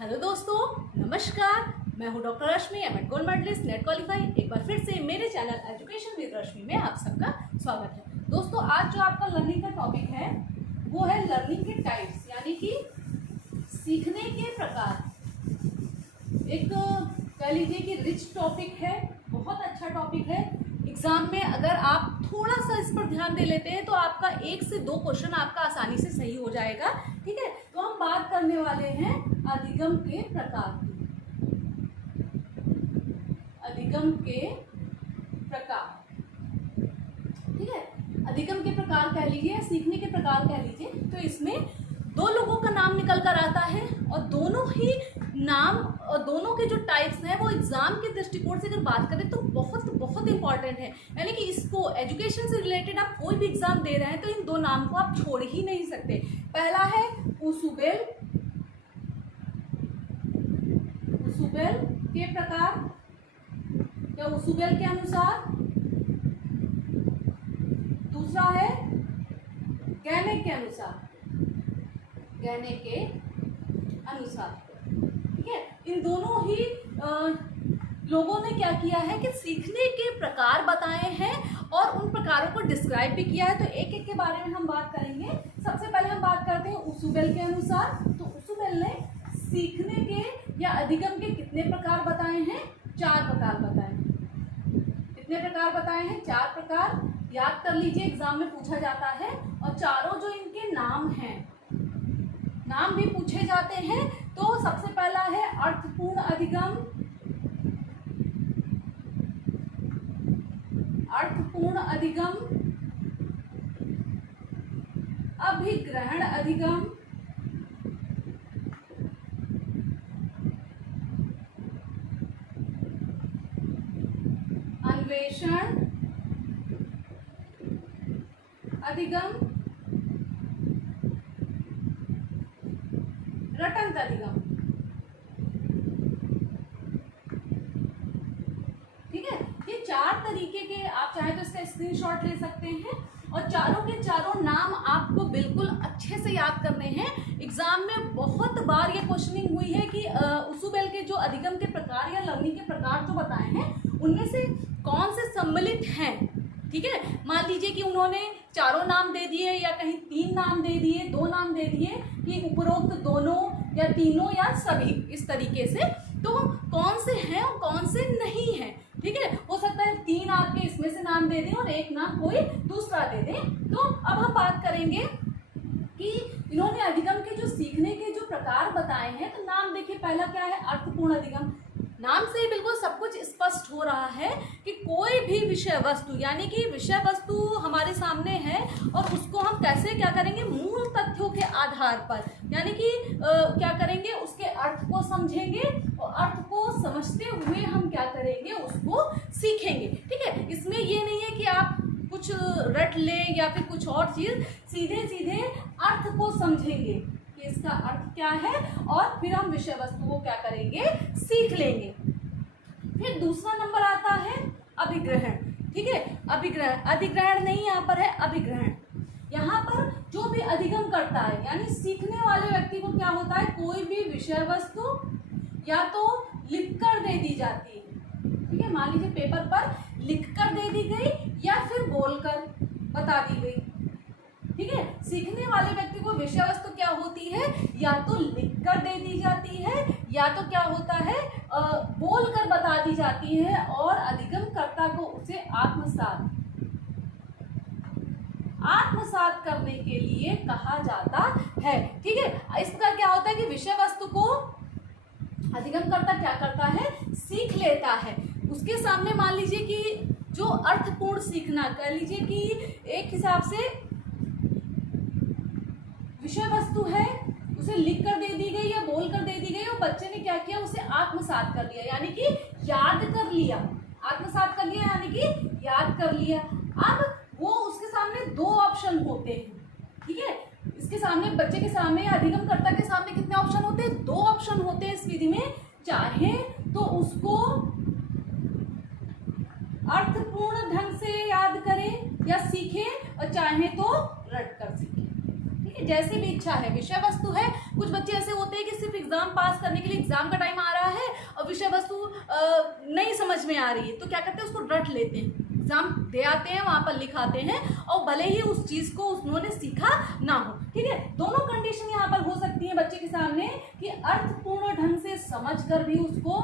Hello दोस्तों, नमस्कार। मैं हूं doctor Rashmi, MEd gold medalist, NET qualify. एक बार फिर से मेरे चैनल एजुकेशन विद रश्मि में आप सबका स्वागत है। दोस्तों, आज जो आपका लर्निंग का टॉपिक है वो है लर्निंग के टाइप्स, यानी कि सीखने के प्रकार। एक कह लीजिए कि रिच टॉपिक है, बहुत अच्छा टॉपिक है। एग्जाम में अगर आप थोड़ा सा इस पर ध्यान दे लेते हैं तो आपका 1 से 2 क्वेश्चन आपका आसानी से सही हो जाएगा। ठीक है, तो हम बात करने वाले हैं अधिगम के प्रकार की। अधिगम के प्रकार, ठीक है। अधिगम के प्रकार कह लीजिए, सीखने के प्रकार कह लीजिए। तो इसमें 2 लोगों का नाम निकल कर आता है और दोनों ही नाम और दोनों के जो टाइप्स हैं वो एग्जाम के दृष्टिकोण से अगर बात करें तो बहुत बहुत इंपॉर्टेंट है। यानी कि इसको एजुकेशन से रिलेटेड आप कोई भी एग्जाम दे रहे हैं तो इन 2 नाम को आप छोड़ ही नहीं सकते। पहला है ऊसुबेल। ऊसुबेल के प्रकार या ऊसुबेल के अनुसार। दूसरा है गैनेक के अनुसार। गैनेक के अनुसार, ठीक है। इन दोनों ही लोगों ने क्या किया है कि सीखने के प्रकार बताए हैं और उन प्रकारों को डिस्क्राइब भी किया है। तो एक एक के बारे में हम बात करेंगे। सबसे पहले हम बात करते हैं ऊसुबेल के अनुसार। तो ऊसुबेल ने सीखने के या अधिगम के कितने प्रकार बताए हैं? 4 प्रकार बताए हैं। कितने प्रकार बताए हैं? 4 प्रकार। याद कर लीजिए, एग्जाम में पूछा जाता है। और चारों जो इनके नाम हैं, नाम भी पूछे जाते हैं। तो सबसे पहला है अर्थपूर्ण अधिगम। अर्थपूर्ण अधिगम, अभिग्रहण अधिगम, अन्वेषण अधिगम, रटंत अधिगम। ठीक है, ये 4 तरीके के, आप चाहे तो इसका स्क्रीनशॉट ले सकते हैं। और चारों के चारों नाम आपको बिल्कुल अच्छे से याद करने हैं। एग्जाम में बहुत बार ये क्वेश्चनिंग हुई है कि ऊसुबेल के जो अधिगम के प्रकार या लर्निंग के प्रकार जो बताए हैं उनमें से कौन से सम्मिलित हैं। ठीक है, मान लीजिए कि उन्होंने चारों नाम दे दिए या कहीं 3 नाम दे दिए, 2 नाम दे दिए कि उपरोक्त दोनों या तीनों या सभी, इस तरीके से। तो कौन से हैं और कौन से नहीं हैं। ठीक है, हो सकता है 3 आपके इसमें से नाम दे दें और 1 नाम कोई दूसरा दे दें। तो अब हम बात करेंगे कि इन्होंने अधिगम के जो सीखने के जो प्रकार बताए हैं। तो नाम देखिए, पहला क्या है? अर्थपूर्ण अधिगम। नाम से ही बिल्कुल सब कुछ स्पष्ट हो रहा है कि कोई भी विषय वस्तु, यानी कि विषय वस्तु हमारे सामने है और उसको हम कैसे क्या करेंगे? मूल तथ्यों के आधार पर, यानी कि क्या करेंगे? उसके अर्थ को समझेंगे और अर्थ को समझते हुए हम क्या करेंगे? उसको सीखेंगे। ठीक है, इसमें ये नहीं है कि आप कुछ रट लें या फिर कुछ और चीज, सीधे सीधे अर्थ को समझेंगे कि इसका अर्थ क्या है और फिर हम विषय वस्तु को क्या करेंगे? सीख लेंगे। फिर दूसरा नंबर आता है अभिग्रहण। ठीक है, अभिग्रहण, अधिग्रहण नहीं, यहाँ पर है अभिग्रहण। यहाँ पर जो भी अधिगम करता है, यानी सीखने वाले व्यक्ति को क्या होता है? कोई भी विषय वस्तु या तो लिखकर दे दी जाती है। ठीक है, मान लीजिए पेपर पर लिखकर दे दी गई या फिर बोलकर बता दी गई। ठीक है, सीखने वाले व्यक्ति को विषय वस्तु क्या होती है? या तो लिखकर दे दी जाती है या तो क्या होता है? बोलकर बता दी जाती है। और अधिगमकर्ता को उसे आत्मसात करने के लिए कहा जाता है। ठीक है, इस प्रकार क्या होता है कि विषय वस्तु को अधिगमकर्ता क्या करता है? सीख लेता है। उसके सामने मान लीजिए कि जो अर्थपूर्ण सीखना, कह लीजिए कि एक हिसाब से विषय वस्तु है, उसे लिख कर दे दी गई या बोल कर दे दी गई और बच्चे ने क्या किया? उसे आत्मसात कर लिया, यानी कि याद कर लिया। आत्मसात कर लिया यानी कि याद कर लिया। अब वो उसके सामने 2 ऑप्शन होते हैं। ठीक है, इसके सामने, बच्चे के सामने या अधिगमकर्ता के सामने कितने ऑप्शन होते हैं? 2 ऑप्शन होते हैं इस विधि में। चाहे तो उसको अर्थपूर्ण ढंग से याद करें या सीखें और चाहे तो रट कर सीखें। ठीक है, जैसी भी इच्छा है, विषय वस्तु है। कुछ बच्चे ऐसे होते हैं कि सिर्फ एग्जाम पास करने के लिए एग्जाम का टाइम आ रहा है और विषय वस्तु नहीं समझ में आ रही है, तो क्या करते हैं, उसको रट लेते हैं, एग्जाम दे आते हैं, वहां पर लिखाते हैं और भले ही उस चीज को उन्होंने सीखा ना हो। ठीक है, दोनों कंडीशन यहाँ पर हो सकती है बच्चे के सामने कि अर्थपूर्ण ढंग से समझकर भी उसको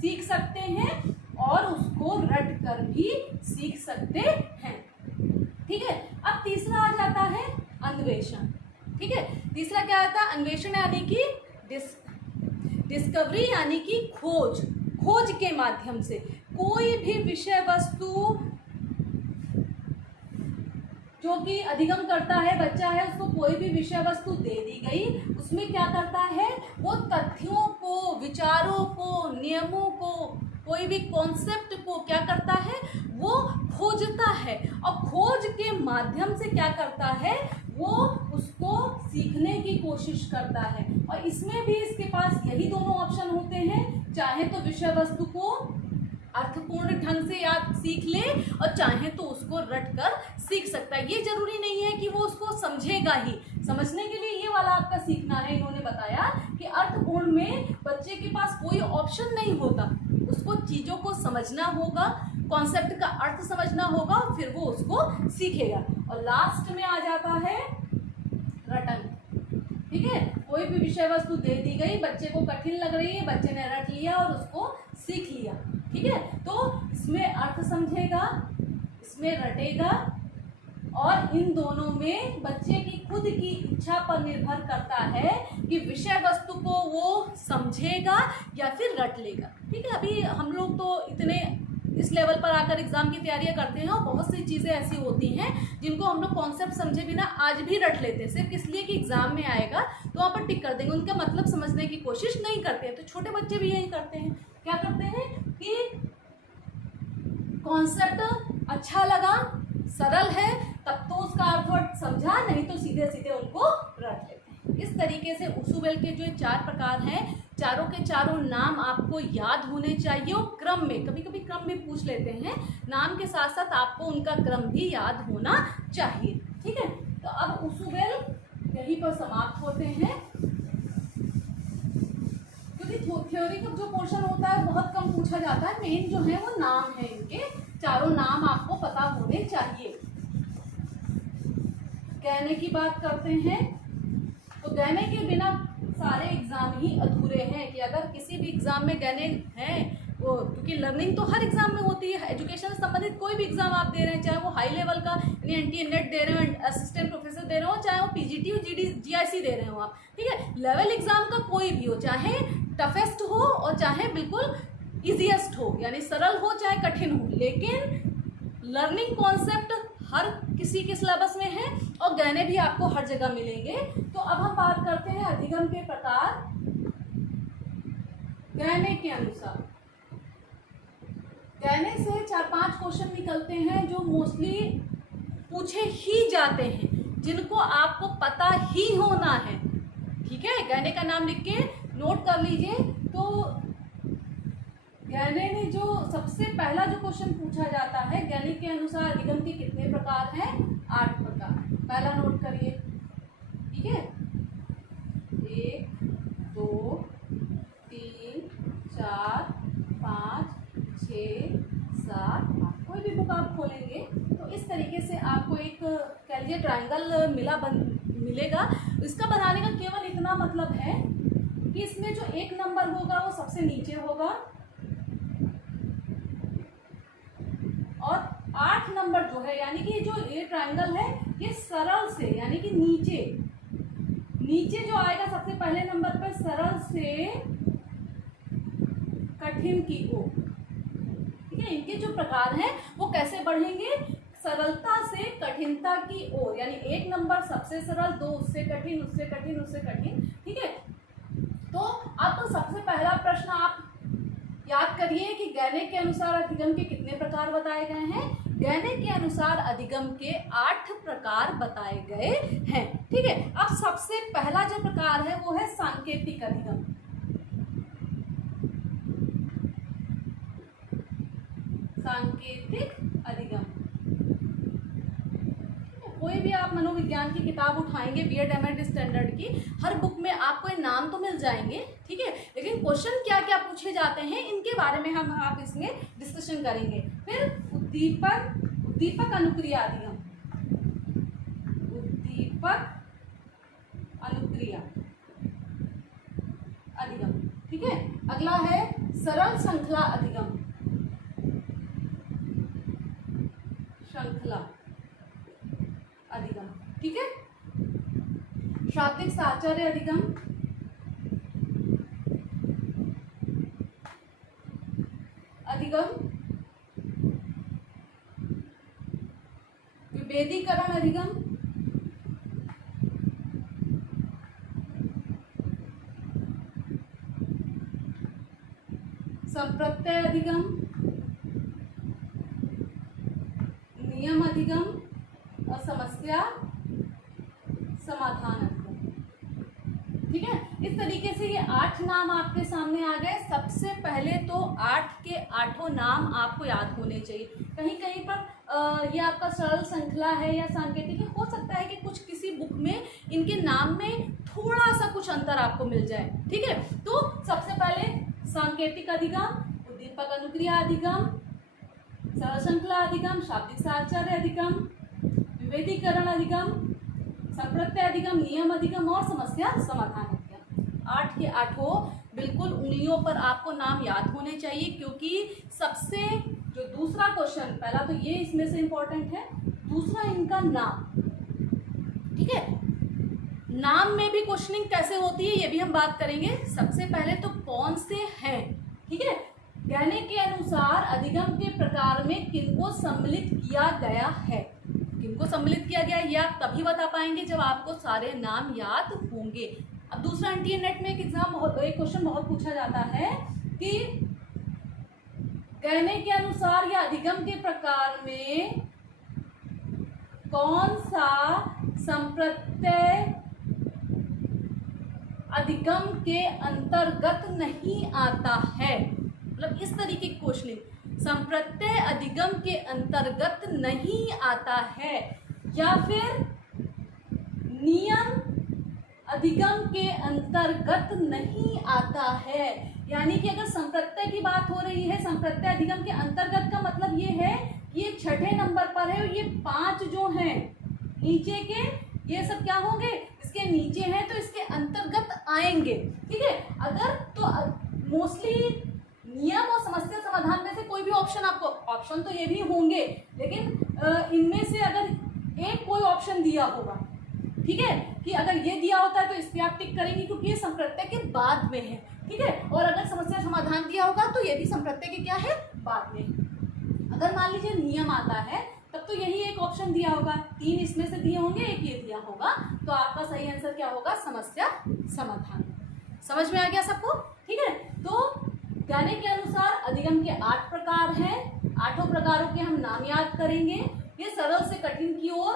सीख सकते हैं और उसको रट कर भी सीख सकते हैं। ठीक है, अब तीसरा आ जाता है अन्वेषण। ठीक है, तीसरा क्या आता है, अन्वेषण यानी कि डिस्कवरी यानी कि खोज। खोज के माध्यम से कोई भी विषय वस्तु जो कि अधिगम करता है बच्चा है, उसको कोई भी विषय वस्तु दे दी गई, उसमें क्या करता है, वो तथ्यों को, विचारों को, नियमों को, कोई भी कॉन्सेप्ट को क्या करता है, वो खोजता है और खोज के माध्यम से क्या करता है, वो उसको सीखने की कोशिश करता है। और इसमें भी इसके पास यही दोनों ऑप्शन होते हैं, चाहे तो विषय वस्तु को अर्थपूर्ण ढंग से याद सीख ले और चाहे तो उसको रट कर सीख सकता है। ये जरूरी नहीं है कि वो उसको समझेगा ही, समझने के लिए ये वाला आपका सीखना है। इन्होंने बताया कि अर्थपूर्ण में बच्चे के पास कोई ऑप्शन नहीं होता, उसको चीजों को समझना होगा, कॉन्सेप्ट का अर्थ समझना होगा, फिर वो उसको सीखेगा। और लास्ट में आ जाता है रटन। ठीक है, कोई भी विषय वस्तु दे दी गई, बच्चे को कठिन लग रही है, बच्चे ने रट लिया और उसको सीख लिया। ठीक है, तो इसमें अर्थ समझेगा, इसमें रटेगा और इन दोनों में बच्चे की खुद की इच्छा पर निर्भर करता है कि विषय वस्तु को वो समझेगा या फिर रट लेगा। ठीक है, अभी हम लोग तो इतने इस लेवल पर आकर एग्जाम की तैयारियां करते हैं और बहुत सी चीज़ें ऐसी होती हैं जिनको हम लोग कॉन्सेप्ट समझे बिना आज भी रट लेते हैं, सिर्फ इसलिए कि एग्जाम में आएगा तो वहाँ पर टिक कर देंगे, उनका मतलब समझने की कोशिश नहीं करते हैं। तो छोटे बच्चे भी यही करते हैं, क्या करते हैं कि कॉन्सेप्ट अच्छा लगा, सरल है, तब तो उसका अर्थ समझा, नहीं तो सीधे सीधे उनको रट लेते हैं। इस तरीके से उसुबेल के जो 4 प्रकार हैं, चारों के चारों नाम आपको याद होने चाहिए और क्रम में, कभी कभी क्रम में पूछ लेते हैं, नाम के साथ साथ आपको उनका क्रम भी याद होना चाहिए। ठीक है, तो अब उसुबेल यहीं पर समाप्त होते हैं, क्योंकि थ्योरी का जो पोर्शन होता है बहुत कम पूछा जाता है, मेन जो है वो नाम है, इनके चारों नाम आपको पता होने चाहिए। कहने की बात करते हैं, तो गहने के बिना सारे एग्जाम ही अधूरे हैं। कि अगर किसी भी एग्जाम में गहने हैं, वो क्योंकि लर्निंग तो हर एग्जाम में होती है, एजुकेशन से संबंधित कोई भी एग्जाम आप दे रहे हैं, चाहे वो हाई लेवल का NT नेट दे रहे हो, असिस्टेंट प्रोफेसर दे रहे हो, चाहे वो PGT GIC दे रहे हो आप, ठीक है, लेवल एग्जाम का कोई भी हो, चाहे टफेस्ट हो और चाहे बिल्कुल ईजीएस्ट हो, यानी सरल हो चाहे कठिन हो, लेकिन लर्निंग कॉन्सेप्ट हर किसी के सिलेबस में है और गहने भी आपको हर जगह मिलेंगे। तो अब हम बात करते हैं अधिगम के प्रकार गहने के अनुसार। गहने से 4-5 क्वेश्चन निकलते हैं जो मोस्टली पूछे ही जाते हैं, जिनको आपको पता ही होना है। ठीक है, गहने का नाम लिख के नोट कर लीजिए। तो गहने में जो सबसे पहला जो क्वेश्चन पूछा जाता है, गहने के अनुसार अधिगम के कितने प्रकार हैं? 8 प्रकार। पहला नोट करिए, ठीक है, 1 2 3 4 5 6 7 8। कोई भी बुक आप खोलेंगे तो इस तरीके से आपको एक कह लीजिए ट्रायंगल मिलेगा। इसका बनाने का केवल इतना मतलब है कि इसमें जो 1 नंबर होगा वो सबसे नीचे होगा और 8 नंबर जो है, यानी कि जो ये ट्रायंगल है ये सरल से, यानी कि नीचे जो आएगा सबसे पहले नंबर पर, सरल से कठिन की ओर। ठीक है, इनके जो प्रकार हैं वो कैसे बढ़ेंगे? सरलता से कठिनता की ओर, यानी 1 नंबर सबसे सरल, 2 उससे कठिन, उससे कठिन, उससे कठिन। ठीक है, तो अब सबसे पहला प्रश्न आप याद करिए कि गहने के अनुसार अधिगम के कितने प्रकार बताए गए हैं? गहने के अनुसार अधिगम के 8 प्रकार बताए गए हैं। ठीक है, अब सबसे पहला जो प्रकार है वो है सांकेतिक अधिगम। सांकेतिक अधिगम, कोई भी आप मनोविज्ञान की किताब उठाएंगे बीएड एमएड स्टैंडर्ड की, हर बुक में आपको ये नाम तो मिल जाएंगे, ठीक है, लेकिन क्वेश्चन क्या क्या पूछे जाते हैं इनके बारे में हम आप इसमें डिस्कशन करेंगे। फिर उद्दीपक अनुक्रिया अधिगम, उद्दीपक अनुक्रिया अधिगम, ठीक है। अगला है सरल श्रृंखला अधिगम, श्रृंखला अधिगम, ठीक है। शाब्दिक साहचर्य अधिगम, विभेदीकरण अधिगम, संप्रत्यय अधिगम, नियम अधिगम और समस्या समाधान अधिगम, ठीक है। इस तरीके से ये 8 नाम आपके सामने आ गए। सबसे पहले तो 8 के 8 नाम आपको याद होने चाहिए। कहीं कहीं पर ये आपका सरल श्रृंखला है या सांकेतिक है, हो सकता है कि कुछ किसी बुक में इनके नाम में थोड़ा सा कुछ अंतर आपको मिल जाए, ठीक है। तो सबसे पहले सांकेतिक अधिगम, उद्दीपक अनुक्रिया अधिगम, सरल श्रृंखला अधिगम, शाब्दिक साहचर्य अधिगम, विभेदीकरण अधिगम, संप्रत्यय अधिगम, नियम अधिगम और समस्या समाधान अधिगम। 8 के 8 बिल्कुल उंगलियों पर आपको नाम याद होने चाहिए, क्योंकि सबसे जो दूसरा क्वेश्चन, पहला तो ये इसमें से इंपॉर्टेंट है, दूसरा इनका नाम, ठीक है। नाम में भी क्वेश्चनिंग कैसे होती है ये भी हम बात करेंगे। सबसे पहले तो कौन से हैं, ठीक है। कहने के अनुसार अधिगम के प्रकार में किनको सम्मिलित किया गया है, किनको सम्मिलित किया गया ये आप तभी बता पाएंगे जब आपको सारे नाम याद होंगे। अब दूसरा एनटीए नेट में एक क्वेश्चन बहुत पूछा जाता है कि कहने के अनुसार या अधिगम के प्रकार में कौन सा संप्रत्यय अधिगम के अंतर्गत नहीं आता है। मतलब इस तरीके की क्वेश्चनिंग, संप्रत्यय अधिगम के अंतर्गत नहीं आता है या फिर नियम अधिगम के अंतर्गत नहीं आता है। यानी कि अगर संप्रत्यय की बात हो रही है, संप्रत्यय अधिगम के अंतर्गत का मतलब ये है कि ये 6ठे नंबर पर है और ये 5 जो हैं नीचे के, ये सब क्या होंगे, इसके नीचे हैं तो इसके अंतर्गत आएंगे, ठीक है। अगर तो मोस्टली नियम और समस्या समाधान में से कोई भी ऑप्शन, आपको ऑप्शन तो ये भी होंगे, लेकिन इनमें से अगर एक कोई ऑप्शन दिया होगा, ठीक है, कि अगर ये दिया होता है तो इस पे आप टिक करेंगे क्योंकि ये संप्रत्यय के बाद में है, ठीक है। और अगर समस्या समाधान दिया होगा तो ये भी संप्रत्यय के क्या है, बाद में। अगर मान लीजिए नियम आता है तब तो यही एक ऑप्शन दिया होगा, 3 इसमें से दिए होंगे, एक ये दिया होगा, तो आपका सही आंसर क्या होगा, समस्या समाधान। समझ में आ गया सबको, ठीक है। तो कहने के अनुसार अधिगम के 8 प्रकार हैं, 8 प्रकारों के हम नाम याद करेंगे। ये सरल से कठिन की ओर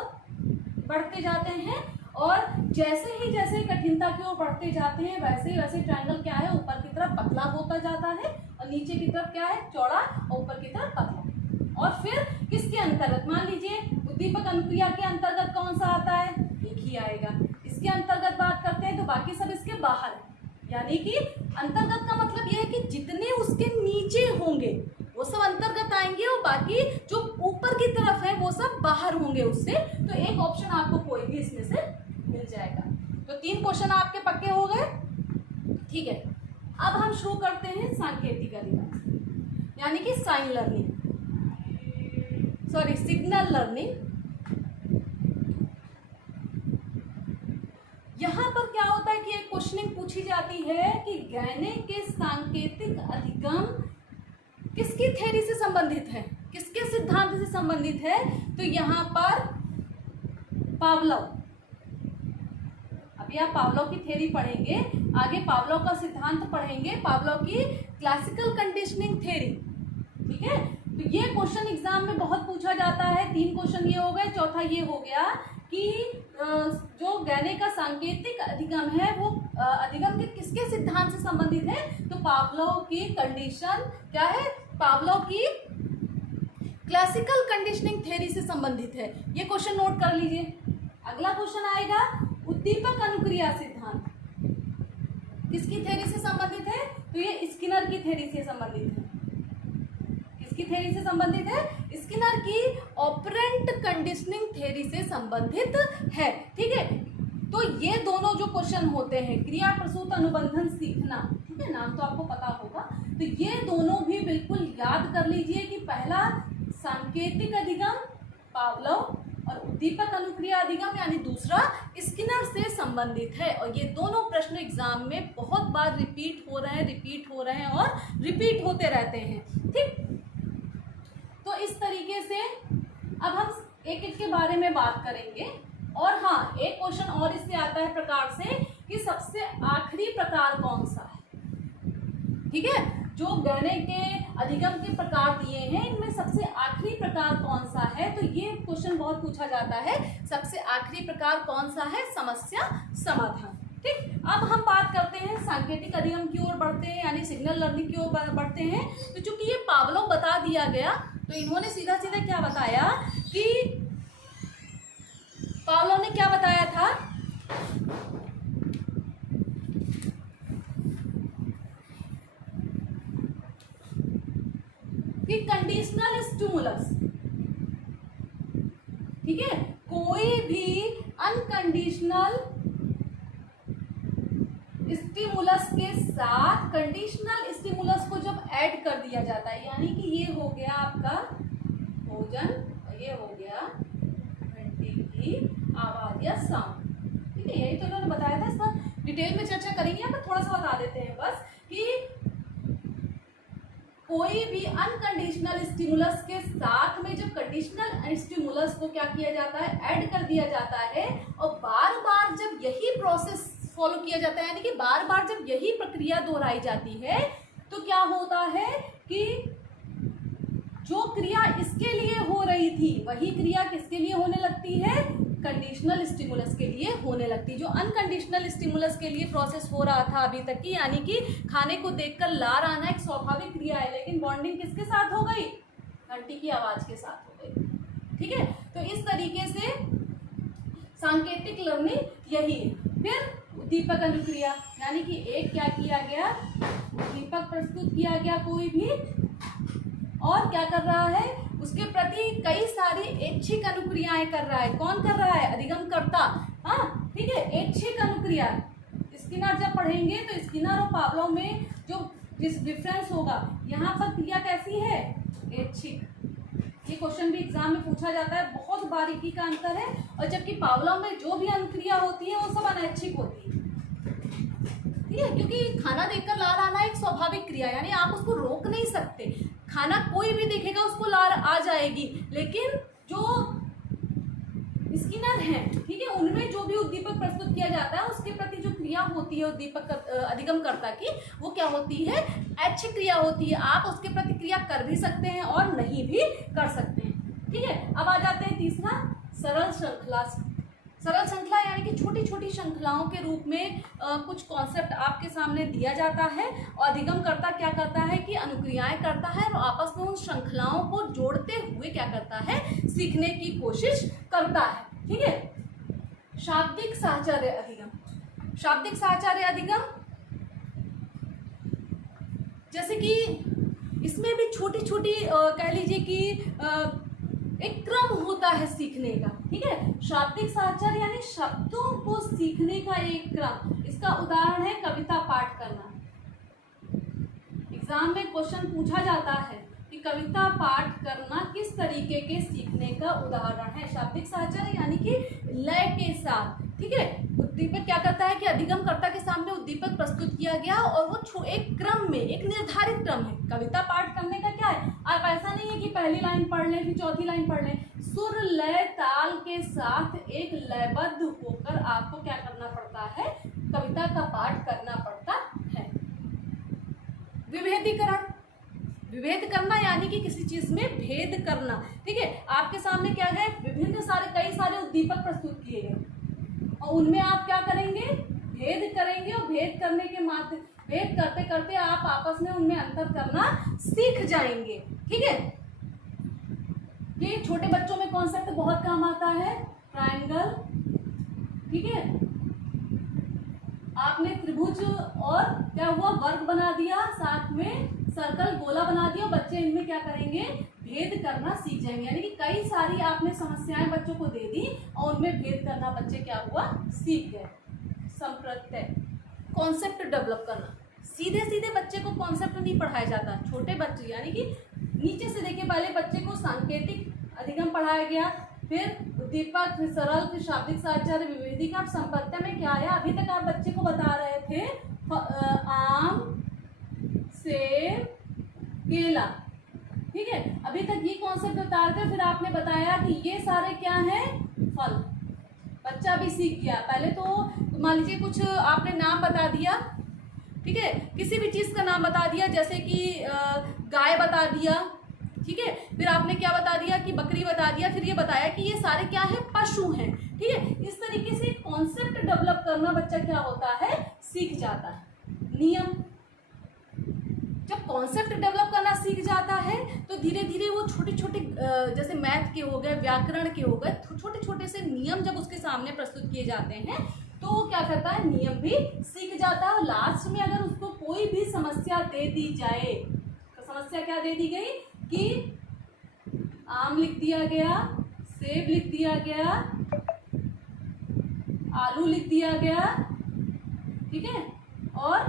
बढ़ते जाते हैं और जैसे कठिनता की ओर बढ़ते जाते हैं वैसे ही वैसे ट्रायंगल क्या है, ऊपर की तरफ पतला होता जाता है और नीचे की तरफ क्या है, चौड़ा, और ऊपर की तरफ पतला। और फिर किसके अंतर्गत, मान लीजिए उद्दीपक अनुक्रिया के अंतर्गत कौन सा आता है, एक ही आएगा। इसके अंतर्गत बात करते हैं तो बाकी सब इसके बाहर है। यानी कि अंतर्गत का मतलब यह है कि जितने उसके नीचे होंगे वो सब अंतर्गत आएंगे और बाकी जो ऊपर की तरफ है वो सब बाहर होंगे उससे। तो एक ऑप्शन आपको कोई भी इसमें से मिल जाएगा। तो 3 क्वेश्चन आपके पक्के हो गए, ठीक है। अब हम शुरू करते हैं सांकेतिक अधिगम, यानी कि sign learning, sorry signal learning. यहाँ पर क्या होता है कि एक क्वेश्चनिंग पूछी जाती है कि गैने के सांकेतिक अधिगम किसकी थ्योरी से संबंधित है, किसके सिद्धांत से संबंधित है। तो यहाँ पर पावलोव, अभी आप पावलोव की थ्योरी पढ़ेंगे, आगे पावलोव का सिद्धांत पढ़ेंगे, पावलोव की क्लासिकल कंडीशनिंग थ्योरी, ठीक है। तो ये क्वेश्चन एग्जाम में बहुत पूछा जाता है। 3 क्वेश्चन ये हो गए, चौथा ये हो गया कि जो गैने का सांकेतिक अधिगम है वो अधिगम के किसके सिद्धांत से संबंधित है। तो पावलोव की कंडीशन क्या है, पावलोव की क्लासिकल कंडीशनिंग थ्योरी से संबंधित है। ये क्वेश्चन नोट कर लीजिए, अगला क्वेश्चन आएगा उद्दीपक अनुक्रिया सिद्धांत किसकी थ्योरी से संबंधित है? तो ये स्किनर की थ्योरी से संबंधित है। किसकी थ्योरी से संबंधित है? स्किनर की ऑपरेंट कंडीशनिंग थ्योरी से संबंधित है। ठीक है, तो ये दोनों जो क्वेश्चन होते हैं, क्रिया प्रसूत अनुबंधन सीखना, ठीक है, नाम तो आपको पता होगा, तो ये दोनों भी बिल्कुल याद कर लीजिए कि पहला सांकेतिक अधिगम पावलोव और उद्दीपक अनुक्रिया अधिगम यानी दूसरा स्किनर से संबंधित है। और ये दोनों प्रश्न एग्जाम में बहुत बार रिपीट हो रहे हैं और रिपीट होते रहते हैं। ठीक, तो इस तरीके से अब हम एक एक के बारे में बात करेंगे। और हाँ, एक क्वेश्चन और इससे आता है प्रकार से कि सबसे आखिरी प्रकार कौन सा है। ठीक है, जो गहने के अधिगम के प्रकार दिए हैं इनमें सबसे आखिरी प्रकार कौन सा है, तो ये क्वेश्चन बहुत पूछा जाता है। सबसे आखिरी प्रकार कौन सा है? समस्या समाधान। ठीक, अब हम बात करते हैं सांकेतिक अधिगम की ओर बढ़ते हैं, यानी सिग्नल लर्निंग की ओर बढ़ते हैं। तो चूंकि ये पावलोव बता दिया गया, तो इन्होंने सीधा सीधा क्या बताया कि पावलोव ने क्या बताया था कि कंडीशनल स्टिमुलस, ठीक है, कोई भी अनकंडीशनल स्टिमुलस के साथ कंडीशनल स्टिमुलस को जब ऐड कर दिया जाता है, यानी कि ये हो गया आपका भोजन और ये हो गया घंटी की आवाज या साउंड। ठीक है, यही तो उन्होंने बताया था। इस पर डिटेल में चर्चा करेंगे, यहाँ पर थोड़ा सा बता देते हैं बस कि कोई भी अनकंडीशनल स्टिमुलस के साथ में जब कंडीशनल स्टिमुलस को क्या किया जाता है? ऐड कर दिया जाता है। और बार बार जब यही प्रोसेस फॉलो किया जाता है, यानी कि बार बार जब यही प्रक्रिया दोहराई जाती है, तो क्या होता है कि जो क्रिया इसके लिए हो रही थी वही क्रिया किसके लिए होने लगती है? कंडीशनल स्टिमुलस के लिए होने लगती है। जो अनकंडीशनल स्टिमुलस के लिए प्रोसेस हो रहा था अभी तक की, यानी कि खाने को देखकर लार आना एक स्वाभाविक क्रिया है, लेकिन बॉन्डिंग किसके साथ हो गई? घंटी की आवाज के साथ हो गई। ठीक है, तो इस तरीके से सांकेतिक लर्निंग यही है। फिर उद्दीपक अनुक्रिया, यानी कि एक क्या किया गया? उद्दीपक प्रस्तुत किया गया कोई भी, और क्या कर रहा है? उसके प्रति कई सारी ऐच्छिक अनुक्रियाएं कर रहा है। कौन कर रहा है? अधिगमकर्ता। हाँ, ठीक है, ऐच्छिक अनुक्रिया। स्किनर जब पढ़ेंगे तो स्किनर और पावलोव में जो डिफरेंस होगा, यहाँ पर क्रिया कैसी है? ऐच्छिक। ये क्वेश्चन भी एग्जाम में पूछा जाता है, बहुत बारीकी का अंतर है। और जबकि पावलोव में जो भी अनुक्रिया होती है वो सब अनैच्छिक होती है। ठीक है, क्योंकि खाना देखकर लार आना एक स्वाभाविक क्रिया, यानी आप उसको रोक नहीं सकते। खाना कोई भी देखेगा उसको लार आ जाएगी, लेकिन जो स्किनर हैं, ठीक है, उनमें जो भी उद्दीपक प्रस्तुत किया जाता है उसके प्रति जो क्रिया होती है उद्दीपक अधिगमकर्ता की, वो क्या होती है? ऐच्छिक क्रिया होती है। आप उसके प्रति क्रिया कर भी सकते हैं और नहीं भी कर सकते हैं। ठीक है, अब आ जाते हैं तीसरा, सरल श्रृंखला। सरल श्रृंखला यानी कि छोटी छोटी श्रृंखलाओं के रूप में कुछ कॉन्सेप्ट आपके सामने दिया जाता है, और अधिगमकर्ता क्या करता है कि अनुक्रियाएं करता है और आपस में उन श्रृंखलाओं को जोड़ते हुए क्या करता है? सीखने की कोशिश करता है। ठीक है, शाब्दिक साहचर्य अधिगम। शाब्दिक साहचर्य अधिगम जैसे कि इसमें भी छोटी छोटी कह लीजिए कि एक क्रम होता है सीखने का। ठीक है, शाब्दिक साहचर्य यानी शब्दों को सीखने का एक क्रम। इसका उदाहरण है कविता पाठ करना। एग्जाम में क्वेश्चन पूछा जाता है कि कविता पाठ करना किस तरीके के सीखने का उदाहरण है? शाब्दिक साहचर्य यानी कि लय के साथ। ठीक है, उद्दीपक क्या करता है कि अधिगमकर्ता के सामने उद्दीपक प्रस्तुत किया गया और वो एक क्रम में, एक निर्धारित क्रम है। कविता पाठ करने का क्या है? आप ऐसा नहीं है कि पहली लाइन पढ़ लें फिर चौथी लाइन पढ़ लें। सुर लय ताल के साथ एक लयबद्ध होकर आपको क्या करना पड़ता है? कविता का पाठ करना पड़ता है। विभेदीकरण, विभेद करना यानी कि किसी चीज में भेद करना। ठीक है, आपके सामने क्या है? विभिन्न सारे कई सारे उद्दीपक प्रस्तुत किए गए और उनमें आप क्या करेंगे? भेद करेंगे, और भेद करने के माध्यम, भेद करते करते आप आपस में उनमें अंतर करना सीख जाएंगे। ठीक है, ये छोटे बच्चों में कॉन्सेप्ट बहुत काम आता है। ट्रायंगल, ठीक है। आपने त्रिभुज और क्या हुआ, वर्ग बना दिया, साथ में सर्कल, गोला बना दिया। बच्चे इनमें क्या करेंगे, भेद करना सीख जाएंगे। यानी कि कई सारी आपने समस्याएं बच्चों को दे दी और उनमें भेद करना बच्चे क्या हुआ, सीख गए। संप्रत्यय, कॉन्सेप्ट डेवलप करना। सीधे सीधे बच्चे को कॉन्सेप्ट नहीं पढ़ाया जाता। छोटे बच्चे यानी कि नीचे से देखिए, पहले बच्चे को सांकेतिक अधिगम पढ़ाया गया, फिर उद्दीपक, फिर सरल, फिर शाब्दिक साहचर्य, विभेदिका। अब संप्रत्यय में क्या है, अभी तक आप बच्चे को बता रहे थे आम, सेब, केला, ठीक है। अभी तक ये कॉन्सेप्ट बता रहे थे, फिर आपने बताया कि ये सारे क्या हैं, फल। बच्चा भी सीख गया। पहले तो मान लीजिए कुछ आपने नाम बता दिया, ठीक है, किसी भी चीज का नाम बता दिया, जैसे कि गाय बता दिया, ठीक है। फिर आपने क्या बता दिया कि बकरी बता दिया, फिर ये बताया कि ये सारे क्या है, पशु हैं, ठीक है। इस तरीके से कॉन्सेप्ट डेवलप करना बच्चा क्या होता है, सीख जाता है। नियम, जब कॉन्सेप्ट डेवलप करना सीख जाता है तो धीरे धीरे वो छोटे छोटे जैसे मैथ के हो गए, व्याकरण के हो गए, छोटे छोटे से नियम जब उसके सामने प्रस्तुत किए जाते हैं तो वो क्या करता है, नियम भी सीख जाता है। और लास्ट में अगर उसको कोई भी समस्या दे दी जाए, तो समस्या क्या दे दी गई कि आम लिख दिया गया, सेब लिख दिया गया, आलू लिख दिया गया, ठीक है, और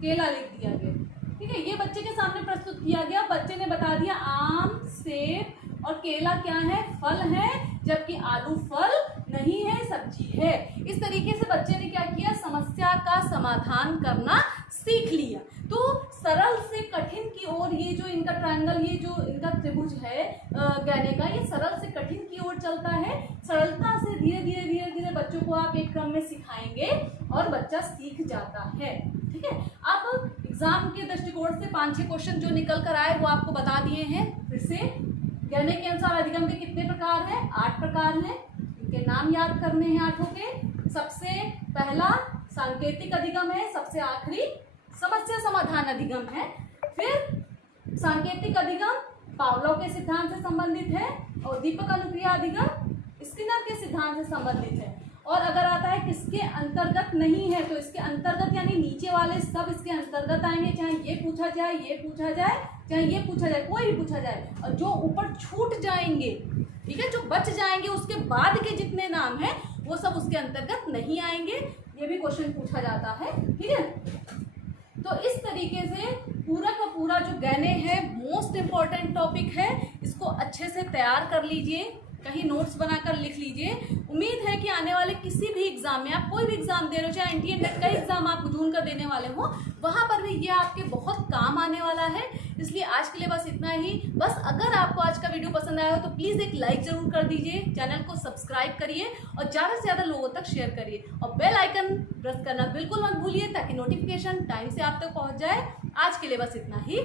केला लिख दिया गया, ठीक है। ये बच्चे के सामने प्रस्तुत किया गया। बच्चे ने बता दिया आम, सेब और केला क्या है, फल है, जबकि आलू फल नहीं है, सब्जी है। इस तरीके से बच्चे ने क्या किया, समस्या का समाधान करना सीख लिया। तो सरल से कठिन की ओर ये जो इनका ट्रायंगल, ये जो इनका त्रिभुज है गहने का, ये सरल से कठिन की ओर चलता है। सरलता से धीरे धीरे धीरे धीरे बच्चों को आप एक क्रम में सिखाएंगे और बच्चा सीख जाता है, ठीक है। अब एग्जाम के दृष्टिकोण से 5-6 क्वेश्चन जो निकल कर आए वो आपको बता दिए हैं। फिर से गहने के अनुसार अधिगम के कितने प्रकार हैं, 8 प्रकार हैं। इनके नाम याद करने हैं 8 के। सबसे पहला सांकेतिक अधिगम है, सबसे आखिरी समस्या समाधान अधिगम है। फिर सांकेतिक अधिगम पावलोव के सिद्धांत से संबंधित है और दीपक अनुक्रिया अधिगम स्किनर के सिद्धांत से संबंधित है। और अगर आता है किसके अंतर्गत नहीं है, तो इसके अंतर्गत यानी नीचे वाले सब इसके अंतर्गत आएंगे। चाहे ये पूछा जाए, ये पूछा जाए, चाहे ये पूछा जाए, कोई भी पूछा जाए। और जो ऊपर छूट जाएंगे, ठीक है, जो बच जाएंगे उसके बाद के जितने नाम हैं वो सब उसके अंतर्गत नहीं आएंगे। ये भी क्वेश्चन पूछा जाता है, ठीक है। तो इस तरीके से पूरा का पूरा जो गहने है मोस्ट इम्पॉर्टेंट टॉपिक है, इसको अच्छे से तैयार कर लीजिए, कहीं नोट्स बनाकर लिख लीजिए। उम्मीद है कि आने वाले किसी भी एग्जाम में, आप कोई भी एग्जाम दे रहे हो, चाहे एनटीए नेट का एग्जाम आप जून का देने वाले हो, वहां पर भी ये आपके बहुत काम आने वाला है। इसलिए आज के लिए बस इतना ही। बस अगर आपको आज का वीडियो पसंद आया हो तो प्लीज़ एक लाइक जरूर कर दीजिए, चैनल को सब्सक्राइब करिए और ज़्यादा से ज़्यादा लोगों तक शेयर करिए और बेल आइकन प्रेस करना बिल्कुल मत भूलिए ताकि नोटिफिकेशन टाइम से आप तक पहुँच जाए। आज के लिए बस इतना ही।